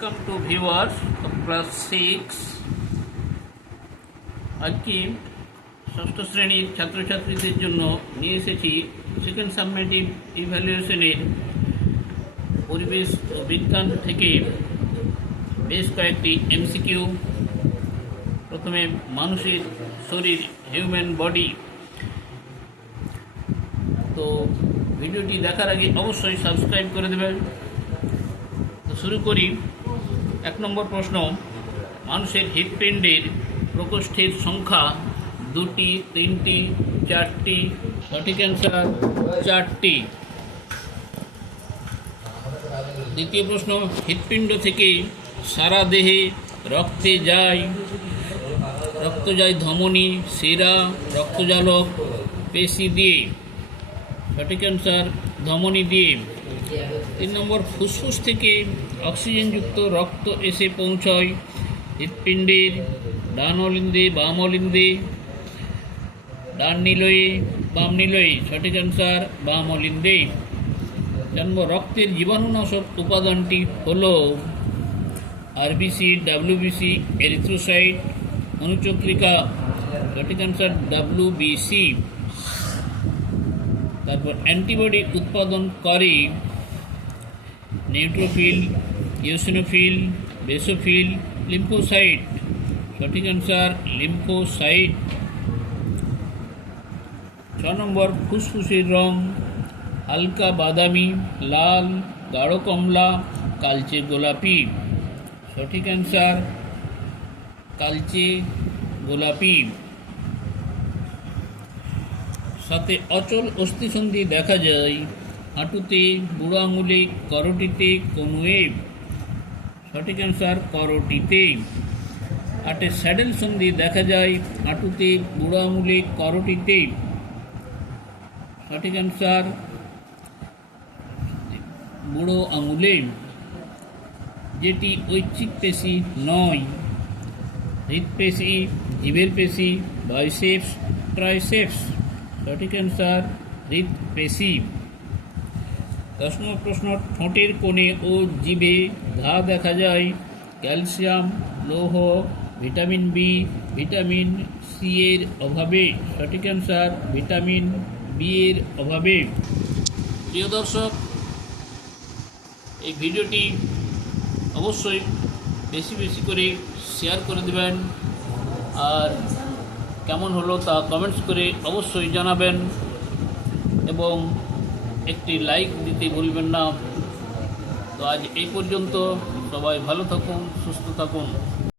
Welcome to viewers of class 6 আজকে ষষ্ঠ শ্রেণীর ছাত্রছাত্রীদের জন্য নিয়ে এসেছি সেকেন্ড সাবমেটিভ ইভ্যালুয়েশনের পরিবেশ ও বিজ্ঞান থেকে বেশ কয়েকটি এমসিকিউ। প্রথমে মানুষের শরীর, হিউম্যান বডি। তো ভিডিওটি দেখার আগে অবশ্যই সাবস্ক্রাইব করে দেবেন। তো শুরু করি। 1 নম্বর প্রশ্ন, মানুষের হৃৎপিণ্ডের প্রকোষ্ঠের সংখ্যা 2টি, 3টি, 4টি? সঠিক অ্যান্সার 4টি। দ্বিতীয় প্রশ্ন, হৃৎপিণ্ড থেকে সারা দেহে রক্ত যায় ধমনী, শিরা, রক্তজালক, পেশি দিয়ে। সঠিক অ্যান্সার ধমনী দিয়ে। 3 নম্বর, ফুসফুস থেকে অক্সিজেনযুক্ত রক্ত এসে পৌঁছয় হৃৎপিণ্ডের ডান অলিন্দে, বাম অলিন্দে, ডান নিলয়ে, বাম নিলয়ে। সঠিক অ্যান্সার বাম অলিন্দে। 4 নম্বর, রক্তের জীবাণুনাশক উপাদানটি হল আরবিসি, ডাব্লিউবিসি, এরিথ্রোসাইট, অনুচক্রিকা। সঠিক অ্যান্সার ডাব্লিউবিসি। তারপর অ্যান্টিবডি উৎপাদন করে নিউট্রোফিল, ইওসিনোফিল, বেসোফিল, লিম্ফোসাইট। সঠিক অ্যান্সার লিম্ফোসাইট। 6 নম্বর, ফুসফুসের রং হালকা বাদামি, লাল, গাঢ় কমলা, কালচে গোলাপি। সঠিক অ্যান্সার কালচে গোলাপি। সাথে অচল অস্থিসন্ধি দেখা যায় হাঁটুতে, বুড়ো আঙুলে, করটিতে, কনুয়ে। সঠিক অ্যান্সার করটিতে। 8 স্যাডেল সন্ধি দেখা যায় হাঁটুতে, বুড়ো আঙুলে, করটিতে। সঠিক অ্যান্সার বুড়ো আঙুলে, যেটি ঐচ্ছিক পেশি নয়। হৃৎপেশি, জিভের পেশি, বাইসেপস, ট্রাইসেপস। সঠিক অ্যান্সার হৃৎপেশি। 10 নম্বর প্রশ্ন, ঠোঁটের কোণে ও জিভে ঘা দেখা যায় ক্যালসিয়াম, লৌহ, ভিটামিন বি, ভিটামিন সি এর অভাবে। সঠিক অ্যান্সার ভিটামিন বি এর অভাবে। প্রিয় দর্শক, এই ভিডিওটি অবশ্যই বেশি বেশি করে শেয়ার করে দেবেন, আর কেমন হলো তা কমেন্টস করে অবশ্যই জানাবেন, এবং একটি লাইক দিতে ভুলবেন না। তো আজ এই পর্যন্ত। সবাই ভালো থাকুন, সুস্থ থাকুন।